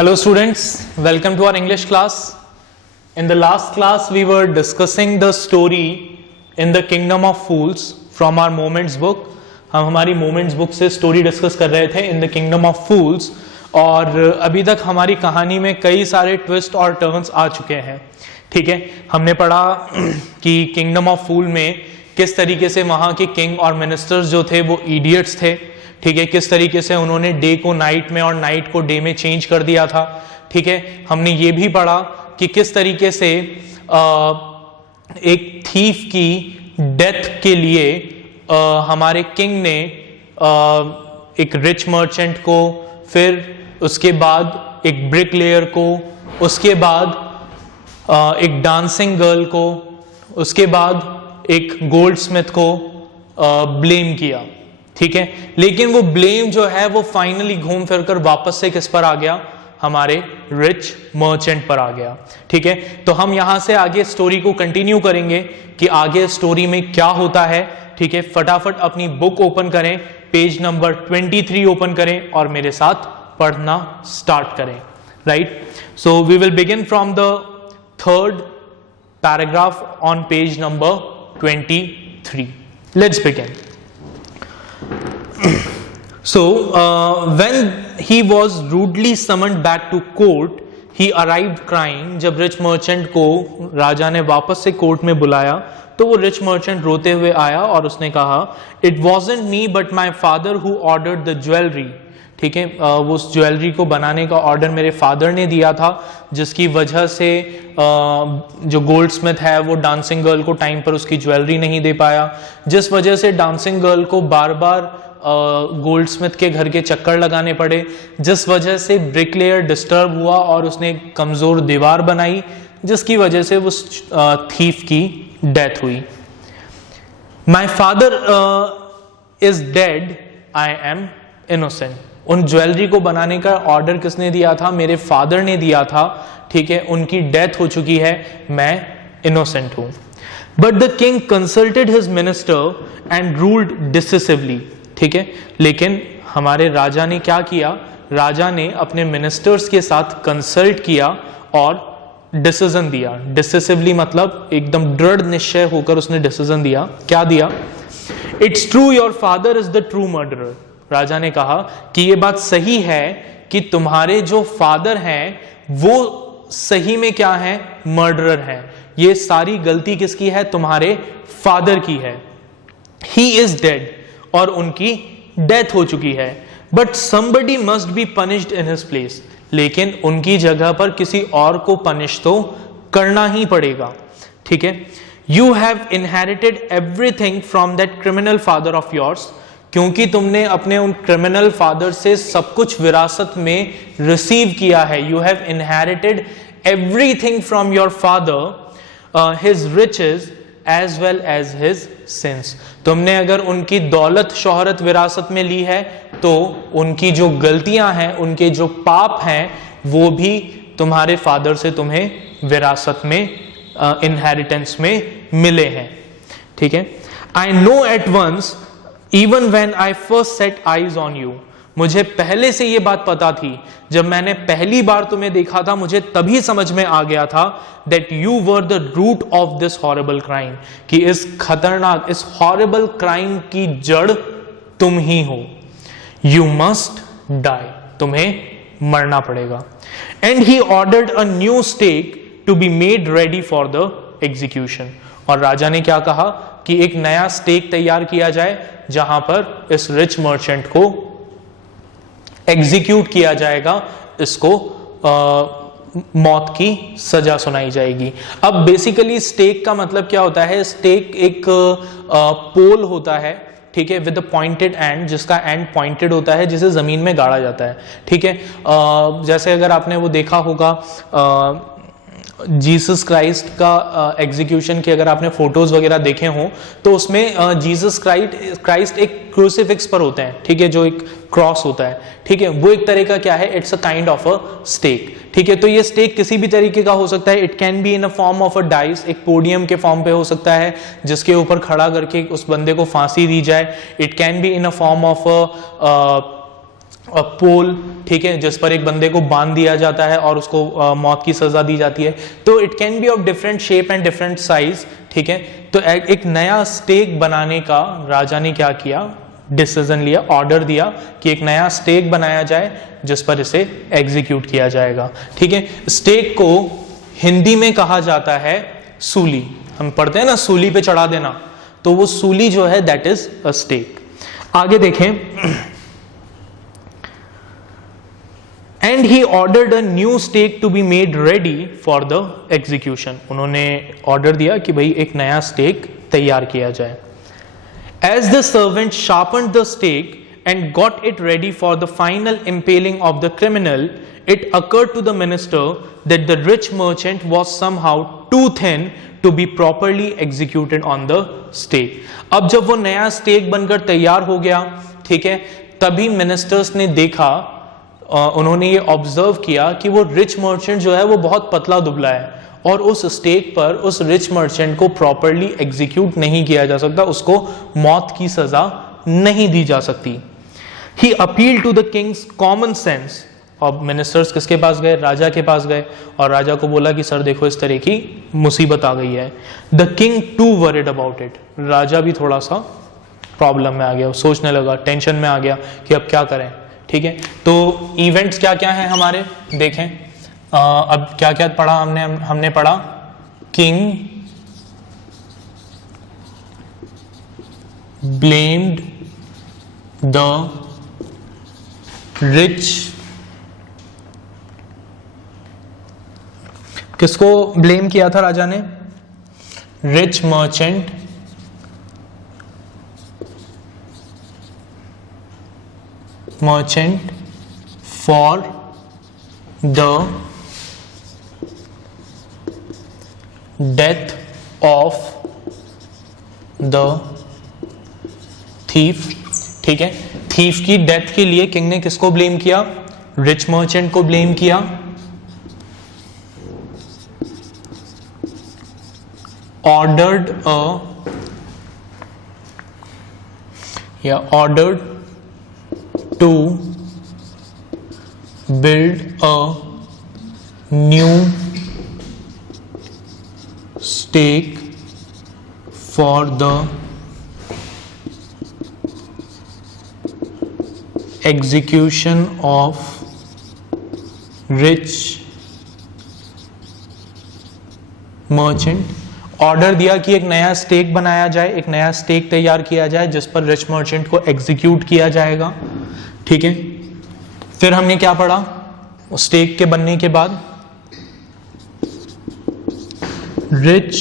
Hello students, welcome to our English class. In the last class we were discussing the story in the Kingdom of Fools from our Moments book. हम हमारी Moments book से story discuss कर रहे थे in the Kingdom of Fools और अभी तक हमारी कहानी में कई सारे twist और turns आ चुके हैं. ठीक है, हमने पढ़ा कि Kingdom of Fool में किस तरीके से वहाँ के किंग और मिनिस्टर्स जो थे वो इडियट्स थे. ठीक है, किस तरीके से उन्होंने डे को नाइट में और नाइट को डे में चेंज कर दिया था. ठीक है, हमने ये भी पढ़ा कि किस तरीके से एक थीफ की डेथ के लिए हमारे किंग ने एक रिच मर्चेंट को, फिर उसके बाद एक ब्रिक लेयर को, उसके बाद एक डांसिंग गर्ल को, उसके बाद एक गोल्ड स्मिथ को ब्लेम किया. ठीक है, लेकिन वो ब्लेम जो है वो फाइनली घूम फिर कर वापस से किस पर आ गया, हमारे रिच मर्चेंट पर आ गया. ठीक है, तो हम यहां से आगे स्टोरी को कंटिन्यू करेंगे कि आगे स्टोरी में क्या होता है. ठीक है, फटाफट अपनी बुक ओपन करें, पेज नंबर 23 ओपन करें और मेरे साथ पढ़ना स्टार्ट करें. Right, so we will begin from the third paragraph on page number 23. Let's begin. So, when he was rudely summoned back to court, he arrived crying. जब rich merchant को राजा ने वापस से कोर्ट में बुलाया तो वो रिच मर्चेंट रोते हुए आया और उसने कहा, It wasn't me but my father who ordered the jewelry. ठीक है, वो उस ज्वेलरी को बनाने का ऑर्डर मेरे फादर ने दिया था, जिसकी वजह से जो गोल्ड स्मिथ है वो डांसिंग गर्ल को टाइम पर उसकी ज्वेलरी नहीं दे पाया, जिस वजह से डांसिंग गर्ल को बार बार गोल्ड स्मिथ के घर के चक्कर लगाने पड़े, जिस वजह से ब्रिकलेयर डिस्टर्ब हुआ और उसने कमजोर दीवार बनाई, जिसकी वजह से उस थीफ की डेथ हुई. My father is dead, I am innocent. उन ज्वेलरी को बनाने का ऑर्डर किसने दिया था, मेरे फादर ने दिया था. ठीक है, उनकी डेथ हो चुकी है, मैं इनोसेंट हूं. But the king consulted his minister and ruled decisively. ठीक है, लेकिन हमारे राजा ने क्या किया, राजा ने अपने मिनिस्टर्स के साथ कंसल्ट किया और डिसीजन दिया. डिसिसिवली मतलब एकदम दृढ़ निश्चय होकर उसने डिसीजन दिया. क्या दिया? It's true your father is the true murderer. राजा ने कहा कि यह बात सही है कि तुम्हारे जो फादर हैं वो सही में क्या है, मर्डरर हैं. ये सारी गलती किसकी है, तुम्हारे फादर की है. ही इज डेड, और उनकी डेथ हो चुकी है. But somebody must be punished in his place. लेकिन उनकी जगह पर किसी और को पनिश तो करना ही पड़ेगा. ठीक है, you have inherited everything from that criminal father of yours. क्योंकि तुमने अपने उन क्रिमिनल फादर से सब कुछ विरासत में रिसीव किया है. You have inherited everything from your father, his riches as well as his sins. तुमने अगर उनकी दौलत शोहरत विरासत में ली है तो उनकी जो गलतियां हैं, उनके जो पाप हैं, वो भी तुम्हारे फादर से तुम्हें विरासत में, इनहेरिटेंस में मिले हैं. ठीक है, I know at once even when I first set eyes on you. मुझे पहले से यह बात पता थी, जब मैंने पहली बार तुम्हें देखा था मुझे तभी समझ में आ गया था that you were the root of this horrible crime, कि इस खतरनाक, इस हॉरेबल क्राइम की जड़ तुम ही हो. यू मस्ट डाई, तुम्हें मरना पड़ेगा. And he ordered a new stake to be made ready for the execution. और राजा ने क्या कहा कि एक नया स्टेक तैयार किया जाए जहां पर इस रिच मर्चेंट को एग्जीक्यूट किया जाएगा, इसको मौत की सजा सुनाई जाएगी. अब बेसिकली स्टेक का मतलब क्या होता है, स्टेक एक पोल होता है. ठीक है, विद द पॉइंटेड एंड, जिसका एंड पॉइंटेड होता है, जिसे जमीन में गाड़ा जाता है. ठीक है, जैसे अगर आपने वो देखा होगा जीसस क्राइस्ट का एग्जीक्यूशन की, अगर आपने फोटोज वगैरह देखे हों तो उसमें जीसस क्राइस्ट एक क्रूसिफिक्स पर होते हैं. ठीक है, जो एक क्रॉस होता है. ठीक है, वो एक तरह का क्या है, it's a kind of a stake. ठीक है, तो ये स्टेक किसी भी तरीके का हो सकता है. It can be in a form of a dice, एक पोडियम के फॉर्म पे हो सकता है जिसके ऊपर खड़ा करके उस बंदे को फांसी दी जाए. It can be in a form of a poll, ठीक है, जिस पर एक बंदे को बांध दिया जाता है और उसको मौत की सजा दी जाती है। तो it can B of different shape and different size, ठीक है। तो एक नया स्टेक बनाने का राजा ने क्या किया, डिसीजन लिया, ऑर्डर दिया कि एक नया स्टेक बनाया जाए जिस पर इसे एग्जीक्यूट किया जाएगा, ठीक है। स्टेक को हिंदी में कहा जाता है सूली। हम पढ़ते हैं ना सूली पे चढ़ा देना, तो वो सूली जो है दैट इज अ स्टेक। आगे देखें, and he ordered a new stake to be made ready for the execution. उन्होंने ऑर्डर दिया कि भाई एक नया स्टेक तैयार किया जाए। As the servant sharpened the stake and got it ready for the final impaling of the criminal, it occurred to the minister that the rich merchant was somehow too thin to be properly executed on the stake. अब जब वो नया stake बनकर तैयार हो गया, ठीक है, तभी मिनिस्टर्स ने देखा, उन्होंने ये ऑब्जर्व किया कि वो रिच मर्चेंट जो है वो बहुत पतला दुबला है और उस स्टेक पर उस रिच मर्चेंट को प्रॉपरली एग्जीक्यूट नहीं किया जा सकता, उसको मौत की सजा नहीं दी जा सकती। He appeal to the king's common sense. अब मिनिस्टर्स किसके पास गए, राजा के पास गए और राजा को बोला कि सर देखो इस तरह की मुसीबत आ गई है। The king too worried about it. राजा भी थोड़ा सा प्रॉब्लम में आ गया, सोचने लगा, टेंशन में आ गया कि अब क्या करें, ठीक है। तो इवेंट्स क्या क्या हैं हमारे, देखें। अब क्या क्या पढ़ा हमने पढ़ा, किंग ब्लेम्ड द रिच, किसको ब्लेम किया था राजा ने, rich merchant for the death of the thief, ठीक है। थीफ की डेथ के लिए किंग ने किसको ब्लेम किया, रिच मर्चेंट को ब्लेम किया। Ordered to build a new stake for the execution of rich merchant। Order दिया कि एक नया स्टेक बनाया जाए, एक नया स्टेक तैयार किया जाए जिस पर रिच मर्चेंट को एग्जीक्यूट किया जाएगा, ठीक है। फिर हमने क्या पढ़ा, स्टेक के बनने के बाद rich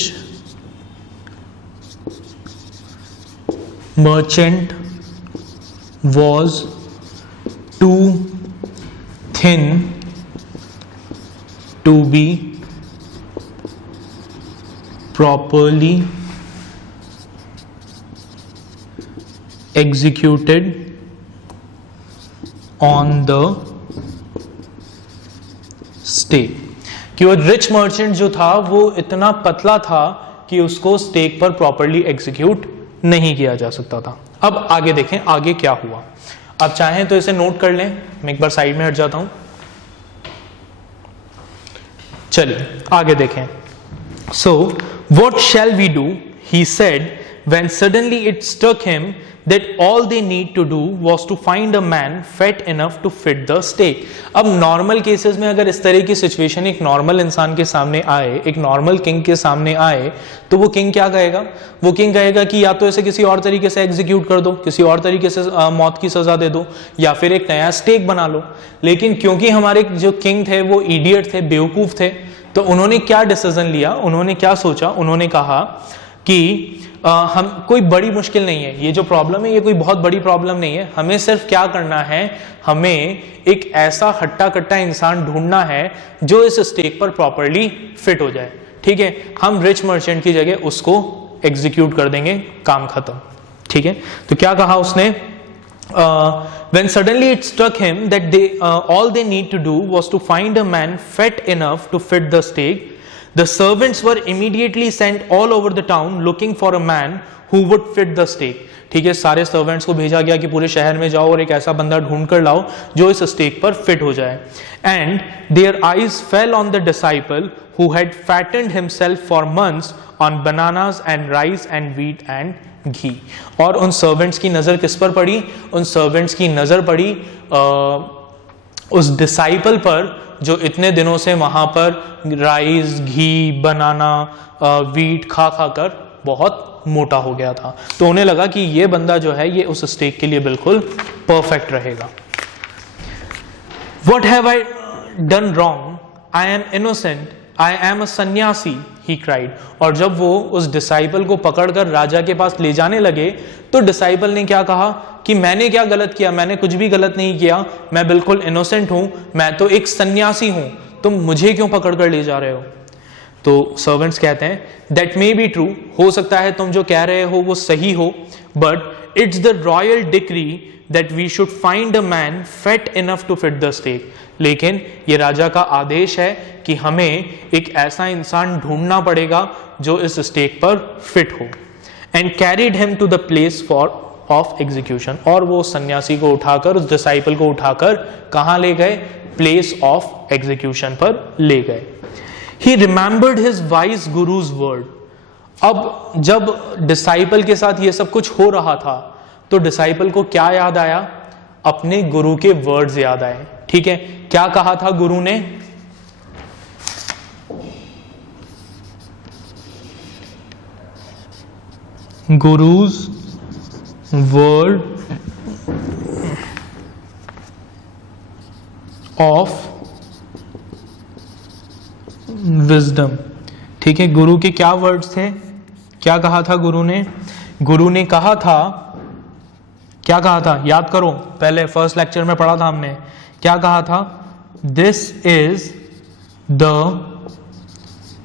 merchant was too thin to be properly executed on the stake। कि वो रिच मर्चेंट जो था वो इतना पतला था कि उसको स्टेक पर प्रॉपरली एग्जीक्यूट नहीं किया जा सकता था। अब आगे देखें आगे क्या हुआ। आप चाहें तो इसे नोट कर लें, मैं एक बार साइड में हट जाता हूं। चलिए आगे देखें। So what shall we do, he said when suddenly it struck him that all they need to do was to find a man fat enough to fit the stake। अब नॉर्मल केसेस में अगर इस तरह की situation एक normal इंसान के सामने आए, एक नॉर्मल किंग के सामने आए, तो वो किंग क्या कहेगा, वो किंग कहेगा कि या तो इसे किसी और तरीके से एग्जीक्यूट कर दो, किसी और तरीके से मौत की सजा दे दो, या फिर एक नया स्टेक बना लो। लेकिन क्योंकि हमारे जो किंग थे वो इडियट थे, बेवकूफ थे, तो उन्होंने क्या डिसीजन लिया, उन्होंने क्या सोचा, उन्होंने कहा कि हम कोई बड़ी मुश्किल नहीं है, ये जो प्रॉब्लम है ये कोई बहुत बड़ी प्रॉब्लम नहीं है, हमें सिर्फ क्या करना है, हमें एक ऐसा हट्टा कट्टा इंसान ढूंढना है जो इस स्टेक पर प्रॉपरली फिट हो जाए, ठीक है। हम रिच मर्चेंट की जगह उसको एग्जीक्यूट कर देंगे, काम खत्म, ठीक है। तो क्या कहा उसने, when suddenly it struck him that all they need to do was to find a man fat enough to fit the stake, The servants were immediately sent all over the town looking for a man who would fit the stake. ठीक है, सारे servants को भेजा गया कि पूरे शहर में जाओ और एक ऐसा बंदा ढूंढ कर लाओ जो इस स्टेक पर फिट हो जाए. And their eyes fell on the disciple who had fattened himself for months on bananas and rice and wheat and ghee. और उन सर्वेंट्स की नजर किस पर पड़ी? उन सर्वेंट्स की नजर पड़ी उस डिसाइपल पर जो इतने दिनों से वहां पर राइस, घी, बनाना, व्हीट खा खा कर बहुत मोटा हो गया था. तो उन्हें लगा कि ये बंदा जो है ये उस स्टेक के लिए बिल्कुल परफेक्ट रहेगा. What have I done wrong? I am innocent. I am a सन्यासी, he cried. और जब वो उस डिसाइपल को पकड़कर राजा के पास ले जाने लगे तो डिसाइपल ने क्या कहा कि मैंने क्या गलत किया? मैंने कुछ भी गलत नहीं किया, मैं बिल्कुल इनोसेंट हूं, मैं तो एक सन्यासी हूं, तुम मुझे क्यों पकड़कर ले जा रहे हो? तो सर्वेंट्स कहते हैं दैट मे बी ट्रू, हो सकता है तुम जो कह रहे हो वो सही हो, but it's the royal decree that we should find a man fit enough to fit the stake. लेकिन ये राजा का आदेश है कि हमें एक ऐसा इंसान ढूंढना पड़ेगा जो इस स्टेक पर फिट हो. And carried him to the place of execution. और वो सन्यासी को उठाकर, उस डिसाइपल को उठाकर कहाँ ले गए? प्लेस ऑफ एग्जीक्यूशन पर ले गए. He remembered his wise guru's word. अब जब डिसाइपल के साथ ये सब कुछ हो रहा था तो डिसाइपल को क्या याद आया? अपने गुरु के वर्ड्स याद आए. ठीक है, क्या कहा था गुरु ने? Gurus word of wisdom. ठीक है, गुरु के क्या वर्ड्स थे? क्या कहा था गुरु ने? गुरु ने कहा था, क्या कहा था? याद करो, पहले फर्स्ट लेक्चर में पढ़ा था हमने. क्या कहा था? This is the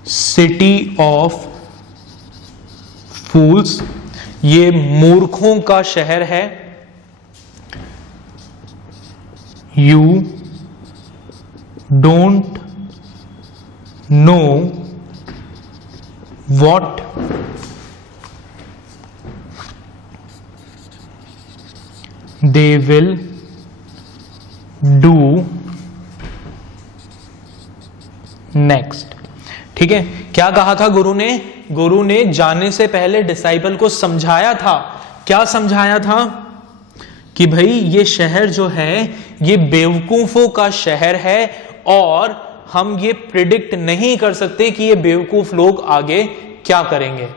city of fools. ये मूर्खों का शहर है. You don't know what they will do next. ठीक है, क्या कहा था गुरु ने? गुरु ने जाने से पहले डिसाइपल को समझाया था. क्या समझाया था? कि भाई ये शहर जो है ये बेवकूफों का शहर है और हम ये प्रिडिक्ट नहीं कर सकते कि ये बेवकूफ लोग आगे क्या करेंगे.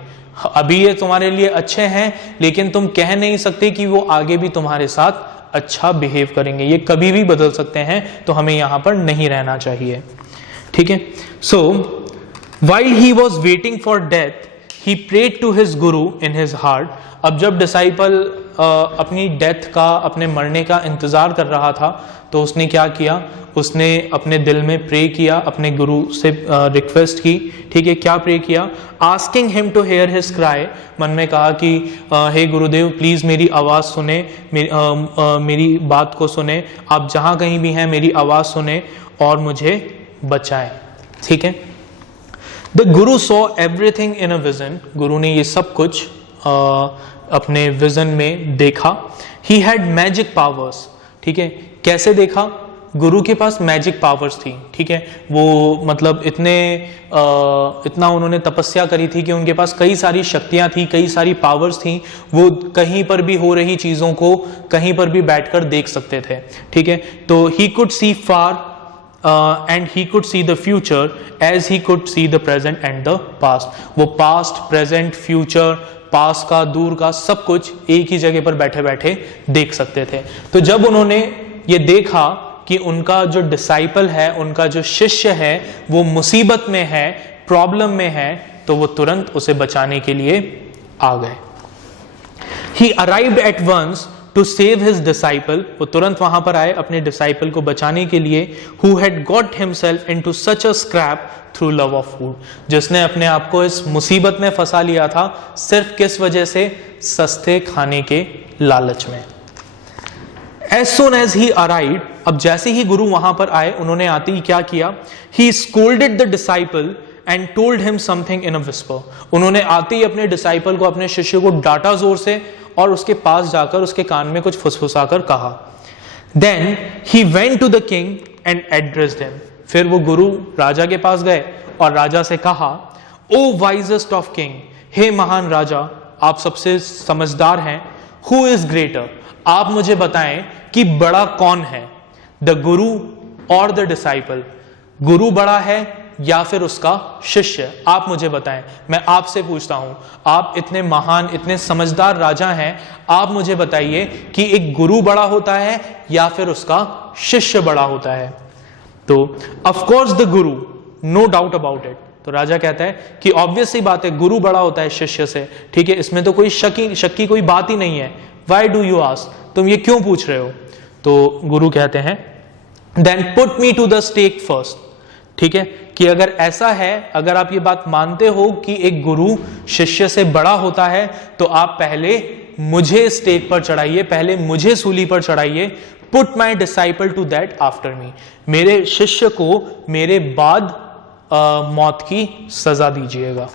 अभी ये तुम्हारे लिए अच्छे हैं लेकिन तुम कह नहीं सकते कि वो आगे भी तुम्हारे साथ अच्छा बिहेव करेंगे. ये कभी भी बदल सकते हैं, तो हमें यहां पर नहीं रहना चाहिए. ठीक है. So while he was waiting for death he prayed to his guru in his heart. अब जब डिसाइपल अपनी डेथ का, अपने मरने का इंतजार कर रहा था तो उसने क्या किया? उसने अपने दिल में प्रे किया, अपने गुरु से रिक्वेस्ट की. ठीक है, क्या प्रे किया? Asking him to hear his cry. मन में कहा कि हे गुरुदेव प्लीज मेरी आवाज सुने, मेरी बात को सुने, आप जहां कहीं भी हैं मेरी आवाज सुने और मुझे बचाएं. ठीक है. The Guru saw everything in a vision. गुरु ने ये सब कुछ अपने विजन में देखा. He had magic powers. ठीक है, कैसे देखा? गुरु के पास मैजिक पावर्स थी. ठीक है, वो मतलब इतना उन्होंने तपस्या करी थी कि उनके पास कई सारी शक्तियां थी, कई सारी पावर्स थी. वो कहीं पर भी हो रही चीजों को कहीं पर भी बैठकर देख सकते थे. ठीक है, तो he could see far and he could see the future as he could see the present and the past. वो past, present, future, पास का, दूर का सब कुछ एक ही जगह पर बैठे बैठे देख सकते थे. तो जब उन्होंने ये देखा कि उनका जो डिसाइपल है, उनका जो शिष्य है वो मुसीबत में है, प्रॉब्लम में है, तो वो तुरंत उसे बचाने के लिए आ गए. He arrived at once to save his disciple. वो तुरंत वहां पर आए अपने डिसाइपल को बचाने के लिए. Who had got himself into such a scrap through love of food. जिसने अपने आप को इस मुसीबत में फंसा लिया था सिर्फ किस वजह से? सस्ते खाने के लालच में. As soon as he arrived, अब जैसे ही गुरु वहां पर आए उन्होंने आते ही क्या किया? He scolded the disciple and told him something in a whisper. उन्होंने आते ही अपने डिसाइपल को, अपने शिष्य को डांटा जोर से और उसके पास जाकर उसके कान में कुछ फुसफुसाकर कहा। Then he went to the king and addressed him. फिर वो गुरु राजा के पास गए और राजा से कहा, ओ वाइजेस्ट ऑफ किंग, हे महान राजा, आप सबसे समझदार हैं, हु इज ग्रेटर, आप मुझे बताएं कि बड़ा कौन है, द गुरु और द डिसाइपल, गुरु बड़ा है या फिर उसका शिष्य, आप मुझे बताएं। मैं आपसे पूछता हूं, आप इतने महान, इतने समझदार राजा हैं, आप मुझे बताइए कि एक गुरु बड़ा होता है या फिर उसका शिष्य बड़ा होता है। तो of course the Guru, no doubt about it. तो राजा कहता है कि ऑब्वियस सी बात है, गुरु बड़ा होता है शिष्य से, ठीक है, इसमें तो कोई शक की कोई बात ही नहीं है। वाई डू यू आस्क, तुम ये क्यों पूछ रहे हो? तो गुरु कहते हैं, then put me to the stake first. ठीक है, कि अगर ऐसा है, अगर आप ये बात मानते हो कि एक गुरु शिष्य से बड़ा होता है, तो आप पहले मुझे स्टेक पर चढ़ाइए, पहले मुझे सूली पर चढ़ाइए। Put my disciple to that after me, मेरे शिष्य को मेरे बाद मौत की सजा दीजिएगा।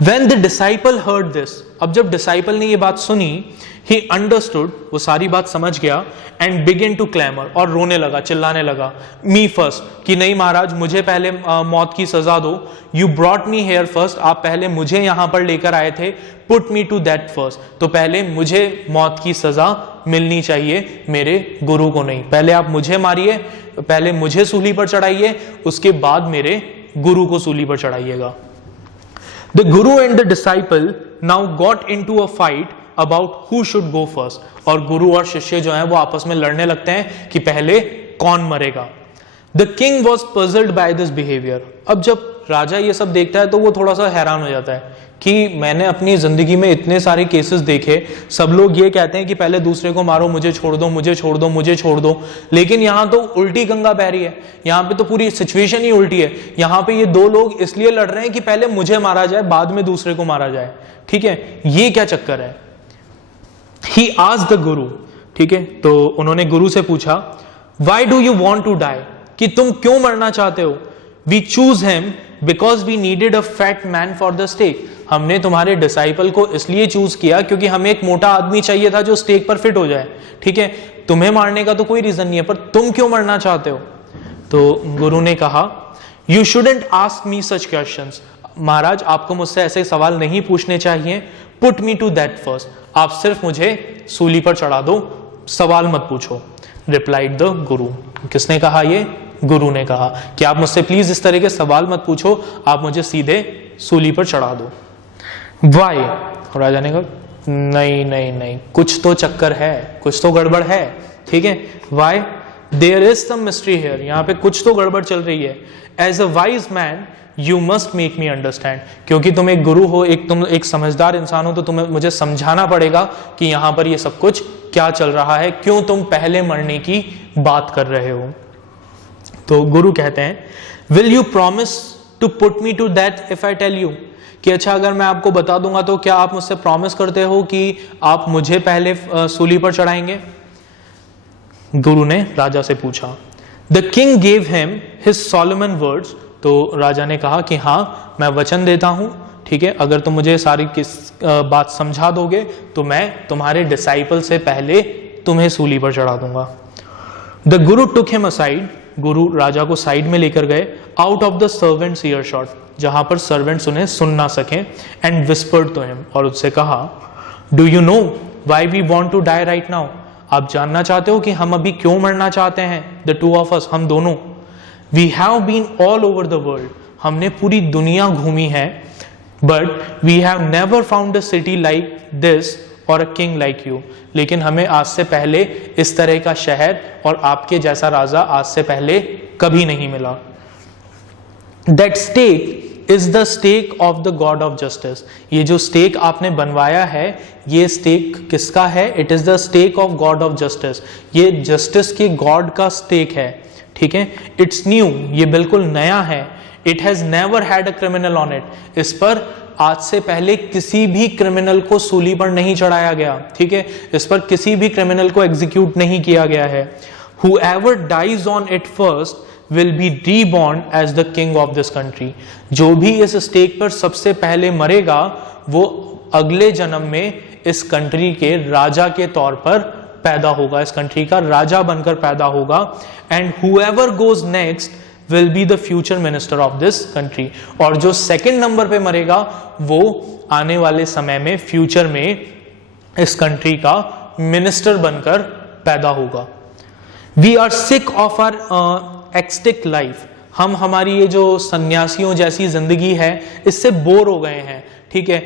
When the disciple heard this, अब जब डिसाइपल ने ये बात सुनी, he understood, वो सारी बात समझ गया, and began to clamor, और रोने लगा, चिल्लाने लगा, me first, कि नहीं महाराज, मुझे पहले मौत की सजा दो, you brought me here first, आप पहले मुझे यहां पर लेकर आए थे, put me to that first, तो पहले मुझे मौत की सजा मिलनी चाहिए, मेरे गुरु को नहीं। पहले आप मुझे मारिए, पहले मुझे सूली पर चढ़ाइए, उसके बाद मेरे गुरु को सूली पर चढ़ाइएगा। The guru and the disciple now got into a fight about who should go first, और गुरु और शिष्य जो हैं वो आपस में लड़ने लगते हैं कि पहले कौन मरेगा। The king was puzzled by this behavior। अब जब राजा ये सब देखता है तो वो थोड़ा सा हैरान हो जाता है कि मैंने अपनी जिंदगी में इतने सारे केसेस देखे, सब लोग ये कहते हैं कि पहले दूसरे को मारो, मुझे छोड़ दो, मुझे छोड़ दो, मुझे छोड़ दो, लेकिन यहाँ तो उल्टी गंगा बह रही है, यहाँ पे तो पूरी सिचुएशन ही उल्टी है। यहाँ पे ये दो लोग इसलिए लड़ रहे हैं कि पहले मुझे मारा जाए, बाद में दूसरे को मारा जाए। ठीक है, ये क्या चक्कर है? ही आस्क्ड द गुरु, ठीक है, तो उन्होंने गुरु से पूछा, why do you want to die, कि तुम क्यों मरना चाहते हो? We choose him because we needed a fat man for the stake, हमने तुम्हारे डिसाइपल को इसलिए चूज किया क्योंकि हमें एक मोटा आदमी चाहिए था जो स्टेक पर फिट हो जाए। ठीक है, तुम्हें मारने का तो कोई रीजन नहीं है, पर तुम क्यों मरना चाहते हो? तो गुरु ने कहा, you shouldn't ask me such questions, महाराज आपको मुझसे ऐसे सवाल नहीं पूछने चाहिए। Put me to that first, आप सिर्फ मुझे सूली पर चढ़ा दो, सवाल मत पूछो। रिप्लाइड द गुरु, किसने कहा? ये गुरु ने कहा कि आप मुझसे प्लीज इस तरह के सवाल मत पूछो, आप मुझे सीधे सूली पर चढ़ा दो। वाई? राजा ने कहा, नहीं नहीं नहीं, कुछ तो चक्कर है, कुछ तो गड़बड़ है। ठीक है, why? There is some mystery here, यहाँ पे कुछ तो गड़बड़ चल रही है। As a wise man you must make me understand, क्योंकि तुम एक गुरु हो, तुम एक समझदार इंसान हो, तो तुम्हें मुझे समझाना पड़ेगा कि यहाँ पर ये सब कुछ क्या चल रहा है, क्यों तुम पहले मरने की बात कर रहे हो। तो गुरु कहते हैं, will you promise to put me to that if I tell you, कि अच्छा अगर मैं आपको बता दूंगा तो क्या आप मुझसे प्रॉमिस करते हो कि आप मुझे पहले सूली पर चढ़ाएंगे? गुरु ने राजा से पूछा। The king gave him his Solomon words, तो राजा ने कहा कि हाँ मैं वचन देता हूं, ठीक है, अगर तुम मुझे सारी बात समझा दोगे तो मैं तुम्हारे डिसाइपल से पहले तुम्हें सूली पर चढ़ा दूंगा। The Guru took him aside, गुरु राजा को साइड में लेकर गए, out of the servants year shot, जहां पर सर्वेंट्स उन्हें सुन ना सकें, एंड विस्पर्ड टू हिम, और उससे कहा, do you know why we want to die right now, आप जानना चाहते हो कि हम अभी क्यों मरना चाहते हैं? द टू ऑफ अस, हम दोनों। We have been all over the world, हमने पूरी दुनिया घूमी है, but we have never found a city like this और अ किंग लाइक यू, लेकिन हमें आज से पहले इस तरह का शहर और आपके जैसा राजा आज से पहले कभी नहीं मिला। That stake is the stake of the god of justice, ये जो स्टेक आपने बनवाया है, ये स्टेक किसका है? It is the stake of god of justice, ये जस्टिस के गॉड का स्टेक है। ठीक है, इट्स न्यू, ये बिल्कुल नया है। It has never had a criminal on it, इस पर आज से पहले किसी भी क्रिमिनल को सूली पर नहीं चढ़ाया गया। ठीक है, इस पर किसी भी क्रिमिनल को एग्जीक्यूट नहीं किया गया है। Whoever dies on it first, will be reborn as the king of this country. जो भी इस स्टेक पर सबसे पहले मरेगा वो अगले जन्म में इस कंट्री के राजा के तौर पर पैदा होगा, इस कंट्री का राजा बनकर पैदा होगा. And whoever goes next will be the future minister of this country. और जो सेकंड नंबर पे मरेगा वो आने वाले समय में फ्यूचर में इस कंट्री का मिनिस्टर बनकर पैदा होगा. We are sick of our exotic life. हम हमारी ये जो सन्यासियों जैसी जिंदगी है इससे बोर हो गए हैं. ठीक है,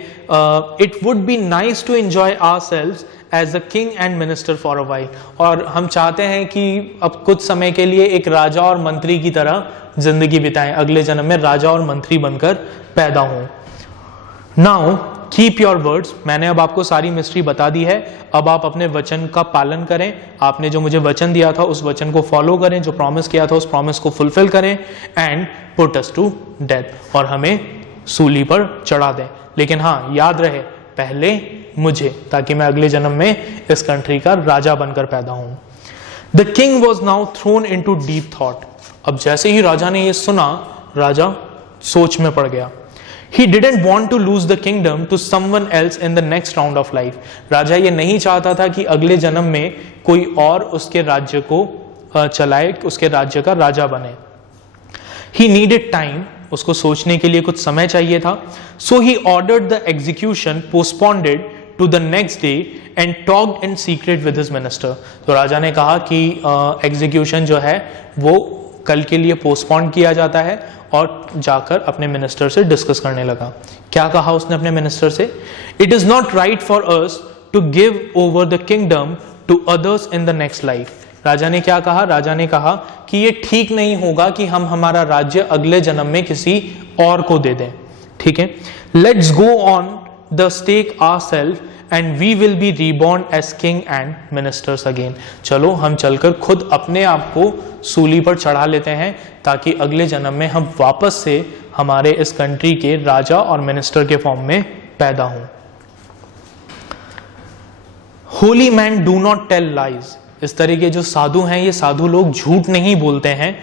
it would be nice to enjoy ourselves as a king and minister for a while. और हम चाहते हैं कि अब कुछ समय के लिए एक राजा और मंत्री की तरह जिंदगी बिताएं, अगले जन्म में राजा और मंत्री बनकर पैदा हों. Now keep your words. मैंने अब आपको सारी मिस्ट्री बता दी है. अब आप अपने वचन का पालन करें. आपने जो मुझे वचन दिया था उस वचन को फॉलो करें, जो प्रॉमिस किया था उस प्रॉमिस को फुलफिल करें. And put us to death, और हमें सूली पर चढ़ा दें. लेकिन हाँ, याद रहे पहले मुझे, ताकि मैं अगले जन्म में इस कंट्री का राजा बनकर पैदा हूं. The king was now thrown into deep thought. अब जैसे ही राजा ने यह सुना, राजा सोच में पड़ गया. He didn't want to lose the kingdom to someone else in the next round of life. राजा ये नहीं चाहता था कि अगले जन्म में कोई और उसके राज्य को चलाए, उसके राज्य का राजा बने. He needed time. उसको सोचने के लिए कुछ समय चाहिए था. So he ordered the execution postponed to the next day and talked in secret with his minister. तो राजा ने कहा कि एग्जीक्यूशन जो है वो कल के लिए पोस्टपोन किया जाता है, और जाकर अपने मिनिस्टर से डिस्कस करने लगा. क्या कहा उसने अपने मिनिस्टर से? It is not right for us to give over the kingdom to others in the next life. राजा ने क्या कहा? राजा ने कहा कि ये ठीक नहीं होगा कि हम हमारा राज्य अगले जन्म में किसी और को दे दें. ठीक है, let's go on the stake ourself and we will be reborn as king and ministers again. चलो हम चलकर खुद अपने आप को सूली पर चढ़ा लेते हैं, ताकि अगले जन्म में हम वापस से हमारे इस कंट्री के राजा और मिनिस्टर के फॉर्म में पैदा हों. Holy man do not tell lies. इस तरह के जो साधु हैं, ये साधु लोग झूठ नहीं बोलते हैं.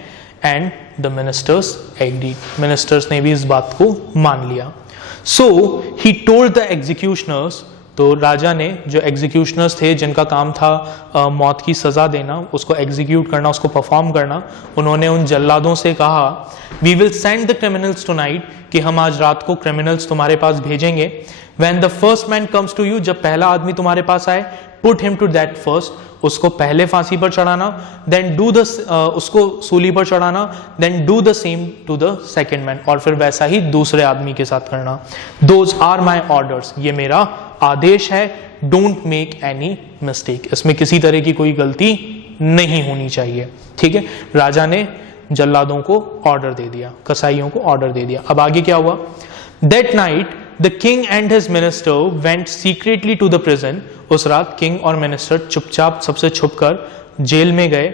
And the ministers agreed. Ministers ने भी इस बात को मान लिया. सो ही टोल्ड द एग्जीक्यूशनर्स. तो राजा ने, जो एग्जीक्यूशनर्स थे जिनका काम था मौत की सजा देना, उसको एग्जीक्यूट करना, उसको परफॉर्म करना, उन्होंने उन जल्लादों से कहा, we will send the criminals tonight, कि हम आज रात को क्रिमिनल्स तुम्हारे पास भेजेंगे. When the first man comes to you, जब पहला आदमी तुम्हारे पास आए, put him to that first, उसको पहले फांसी पर चढ़ाना. देन डू द, उसको सूली पर चढ़ाना. Then do the same to the second man, और फिर वैसा ही दूसरे आदमी के साथ करना. Those are my orders. ये मेरा आदेश है. Don't make any mistake. इसमें किसी तरह की कोई गलती नहीं होनी चाहिए. ठीक है, राजा ने जल्लादों को ऑर्डर दे दिया, कसाईयों को ऑर्डर दे दिया. अब आगे क्या हुआ? That night the king and his minister went secretly to the prison. उस रात किंग और मिनिस्टर चुपचाप सबसे छुपकर जेल में गए.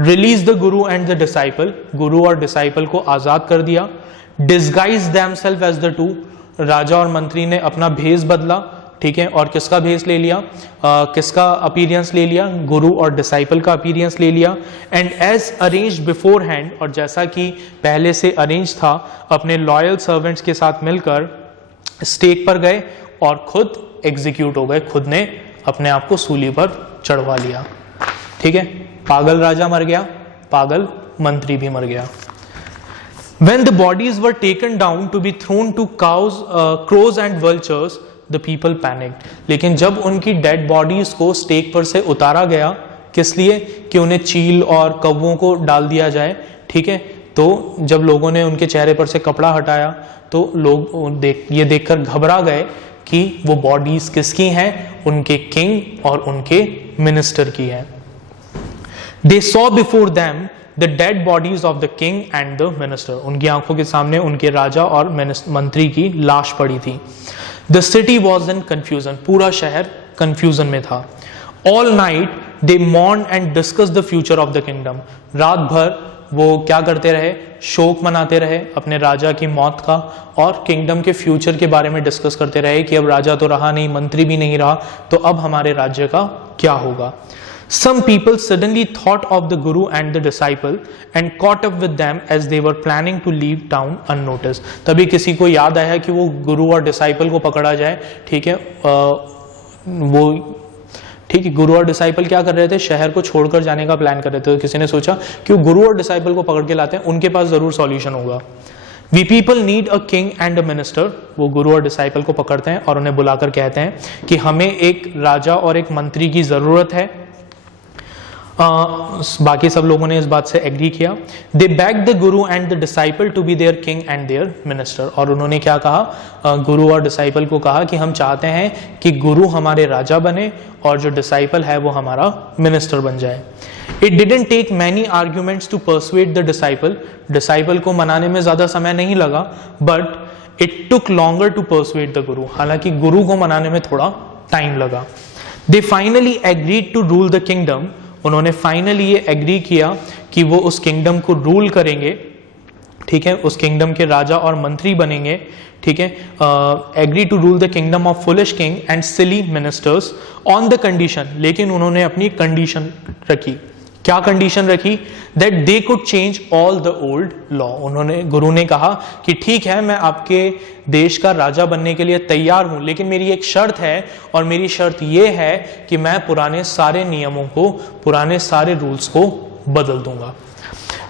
Release the guru and the disciple. गुरु और डिसाइपल को आजाद कर दिया. Disguise themselves as the two. राजा और मंत्री ने अपना भेष बदला. ठीक है, और किसका भेष ले लिया? किसका अपीयरेंस ले लिया? गुरु और डिसाइपल का अपीयरेंस ले लिया. And as arranged beforehand, और जैसा कि पहले से अरेंज था, अपने लॉयल सर्वेंट्स के साथ मिलकर स्टेक पर गए और खुद एग्जीक्यूट हो गए. खुद ने अपने आप को सूली पर चढ़वा लिया. ठीक है, पागल राजा मर गया, पागल मंत्री भी मर गया. When the bodies were taken down to be thrown to cows, crows and vultures, the people panicked. लेकिन जब उनकी डेड बॉडीज को स्टेक पर से उतारा गया, किस लिए? कि उन्हें चील और कौवों को डाल दिया जाए. ठीक है, तो जब लोगों ने उनके चेहरे पर से कपड़ा हटाया तो लोग ये देखकर घबरा गए कि वो बॉडीज किसकी हैं? उनके किंग और उनके मिनिस्टर की है. They saw before them the dead bodies of the king and the minister. उनकी आंखों के सामने उनके राजा और मंत्री की लाश पड़ी थी. The city was in confusion. पूरा शहर confusion में था. All night they mourned and discussed the future of the kingdom. रात भर वो क्या करते रहे? शोक मनाते रहे अपने राजा की मौत का, और किंगडम के फ्यूचर के बारे में डिस्कस करते रहे कि अब राजा तो रहा नहीं, मंत्री भी नहीं रहा, तो अब हमारे राज्य का क्या होगा. Some people suddenly thought of the Guru and the disciple and caught up with them as they were planning to leave town unnoticed. तभी किसी को याद आया कि वो गुरु और डिसाइपल को पकड़ा जाए, ठीक है, गुरु और डिसाइपल क्या कर रहे थे, शहर को छोड़कर जाने का प्लान कर रहे थे। तो किसी ने सोचा कि वो गुरु और डिसाइपल को पकड़ के लाते हैं, उनके पास जरूर सॉल्यूशन होगा। We people need a king and a minister. वो गुरु और डिसाइपल को पकड़ते हैं और उन्हें बुलाकर कहते हैं कि हमें एक राजा और एक मंत्री की जरूरत है। बाकी सब लोगों ने इस बात से एग्री किया। They begged the guru and the disciple to be their king and their minister. और उन्होंने क्या कहा, गुरु और डिसाइपल को कहा कि हम चाहते हैं कि गुरु हमारे राजा बने और जो डिसाइपल है वो हमारा मिनिस्टर बन जाए। It didn't take many arguments to persuade the disciple. Disciple को मनाने में ज्यादा समय नहीं लगा, but it took longer to persuade the guru. हालांकि गुरु को मनाने में थोड़ा टाइम लगा। They finally agreed to rule the kingdom. उन्होंने फाइनली ये एग्री किया कि वो उस किंगडम को रूल करेंगे, ठीक है, उस किंगडम के राजा और मंत्री बनेंगे, ठीक है। Agree to rule the kingdom of foolish king and silly ministers on the condition. लेकिन उन्होंने अपनी कंडीशन रखी। क्या कंडीशन रखी? That they could change all the old law. उन्होंने, गुरु ने कहा कि ठीक है, मैं आपके देश का राजा बनने के लिए तैयार हूं, लेकिन मेरी एक शर्त है, और मेरी शर्त यह है कि मैं पुराने सारे नियमों को, पुराने सारे रूल्स को बदल दूंगा।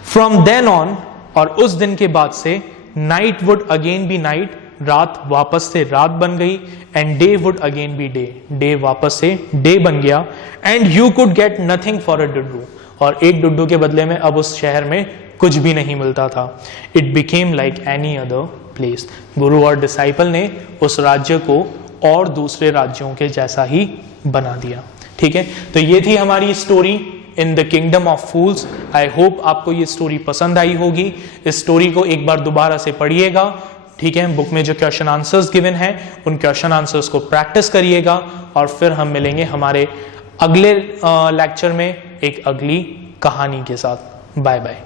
फ्रॉम देन ऑन, और उस दिन के बाद से, night would again be night, रात वापस से रात बन गई, and day would again be day, day वापस से डे बन गया, and you could get nothing for a डुड्डू। और एक डुड्डू के बदले में अब उस शहर में कुछ भी नहीं मिलता था। It became like any other place. गुरु और डिसाइपल ने उस राज्य को और दूसरे राज्यों के जैसा ही बना दिया, ठीक है। तो ये थी हमारी story in the kingdom of fools. I hope आपको ये स्टोरी पसंद आई होगी। इस स्टोरी को एक बार दोबारा से पढ़िएगा, ठीक है। बुक में जो क्वेश्चन आंसर्स गिवन है उन क्वेश्चन आंसर्स को प्रैक्टिस करिएगा, और फिर हम मिलेंगे हमारे अगले लेक्चर में एक अगली कहानी के साथ। Bye bye.